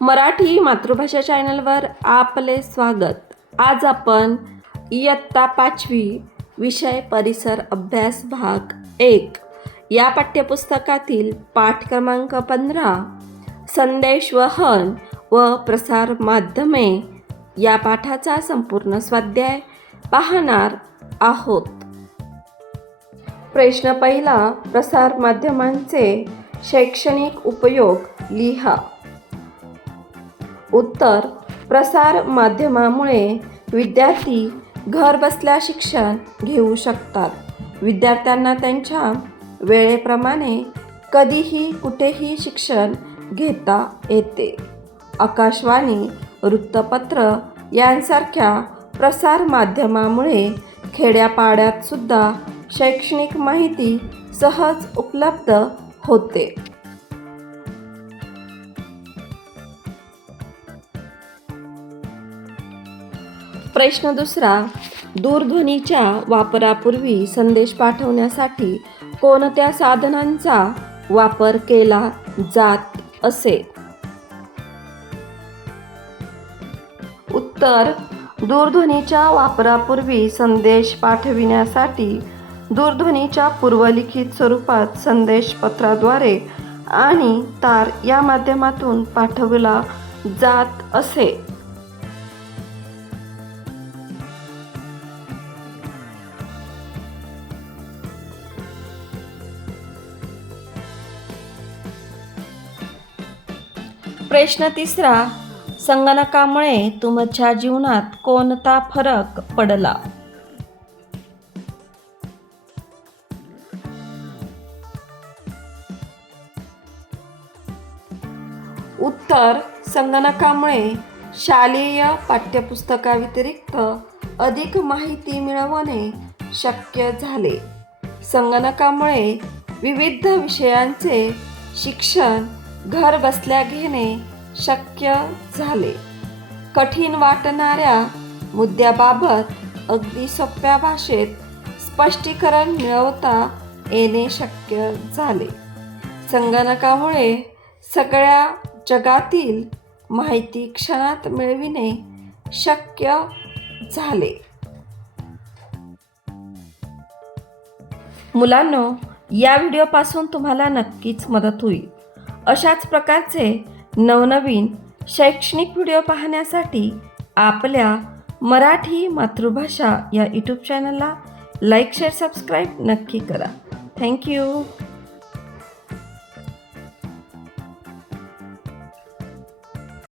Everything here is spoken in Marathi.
मराठी मातृभाषा चॅनलवर आपले स्वागत. आज आपण इयत्ता पाचवी विषय परिसर अभ्यास भाग एक या पाठ्यपुस्तकातील पाठ क्रमांक पंधरा संदेश वहन व प्रसार माध्यमे या पाठाचा संपूर्ण स्वाध्याय पाहणार आहोत. प्रश्न पहिला प्रसार माध्यमांचे शैक्षणिक उपयोग लिहा. उत्तर प्रसार माध्यमामुळे विद्यार्थी घरबसल्या शिक्षण घेऊ शकतात. विद्यार्थ्यांना त्यांच्या वेळेप्रमाणे कधीही कुठेही शिक्षण घेता येते. आकाशवाणी वृत्तपत्र यांसारख्या प्रसार माध्यमामुळे खेड्यापाड्यात सुद्धा शैक्षणिक माहिती सहज उपलब्ध होते. प्रश्न दुसरा दूरध्वनीच्या वापरापूर्वी संदेश पाठवण्यासाठी कोणत्या साधनांचा वापर केला जात असे? उत्तर दूरध्वनीच्या वापरापूर्वी संदेश पाठविण्यासाठी दूरध्वनीच्या पूर्वलिखित स्वरूपात संदेश पत्राद्वारे आणि तार या माध्यमातून पाठवला जात असे. प्रश्न तिसरा संगणकामुळे तुमच्या जीवनात कोणता फरक पडला? उत्तर संगणकामुळे शालेय पाठ्यपुस्तकाव्यतिरिक्त अधिक माहिती मिळवणे शक्य झाले. संगणकामुळे विविध विषयांचे शिक्षण घर बसल्या घेणे शक्य झाले. कठीण वाटणाऱ्या मुद्द्याबाबत अगदी सोप्या भाषेत स्पष्टीकरण मिळवता येणे शक्य झाले. संगणकामुळे सगळ्या जगातील माहिती क्षणात मिळविणे शक्य झाले. मुलांनो या व्हिडिओपासून तुम्हाला नक्कीच मदत होईल. अशाच प्रकारचे नवनवीन शैक्षणिक व्हिडिओ पाहण्यासाठी आपल्या मराठी मातृभाषा या यूट्यूब चॅनलला लाईक शेअर सबस्क्राईब नक्की करा. थँक्यू